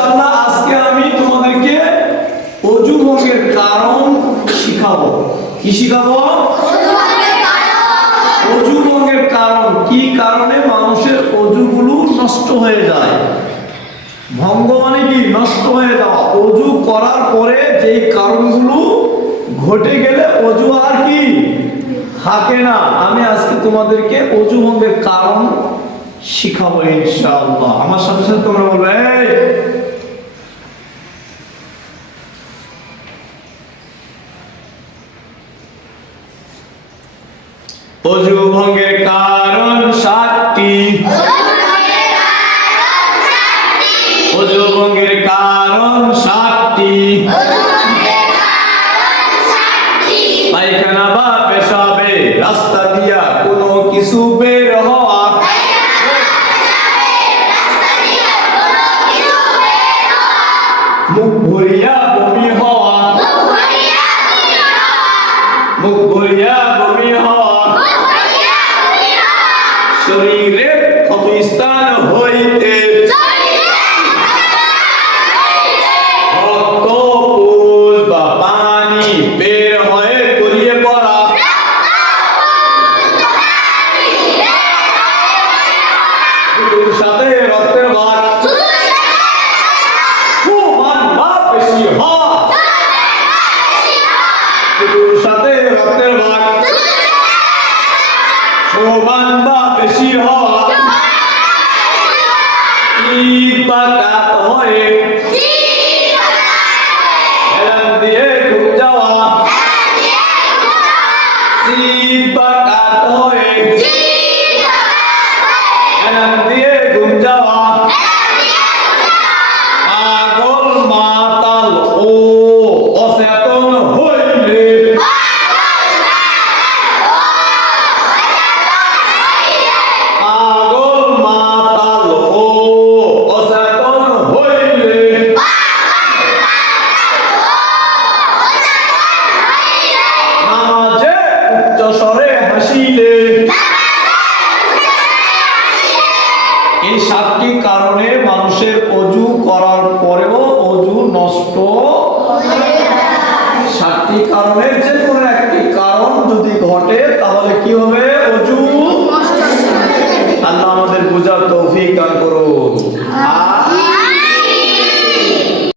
ইনশাআল্লাহ আজকে আমি তোমাদেরকে ওযু ভঙ্গের কারণ শিখাবো। কি শিখাবো? ওযু ভঙ্গের কারণ, কি কারণে মানুষের ওযুগুলো নষ্ট হয়ে যায়। ভঙ্গ মানে কি? নষ্ট হয়ে যাওয়া। ওযু করার পরে যেই কারণগুলো ঘটে গেলে ওযু আর কি থাকে না, আমি আজকে তোমাদেরকে ওযু ভঙ্গের কারণ শিখাবো ইনশাআল্লাহ। আমার সাথে সাথে তোমরা বলবে ওযু ভঙ্গের কারণ 7টি। ওযু ভঙ্গের কারণ 7টি। পায়খানা বা পেশাবে রাস্তা দিয়া কোনো কিছু বের হওয়া। মুখ ভরিয়া বমি হওয়া। মুখ ভরিয়া বমি হওয়া। শরীরের ক্ষত স্থান হইতে রক্ত, পুজ বা পানি বের হয়ে গড়িয়ে পড়া। দুটোর সাথে রক্তের ভাগ সমান বা বেশি হওয়া। দুটোর সাথে রক্তের ভাগ সমান বা বেশি হওয়া। ঈদ বা কাত হয়ে হেলান দিয়ে ঘুম যাওয়া। ঈদ বা কাত হয়ে হেলান দিয়ে ঘুম যাওয়া। পাগল মাতাল ও অচেতন হইলে। পাগল মাতাল ও অচেতন হইলে। নামাজে উচ্চ স্বরে হাসিলে। এই 7টি কারণে মানুষের ওযু করার পরেও ওযু নষ্ট। 7টি কারণের যে কোনো একটি কারণ যদি ঘটে তাহলে কি হবে? ওযু। আল্লাহ আমাদের বুঝার তৌফিক দান করুন।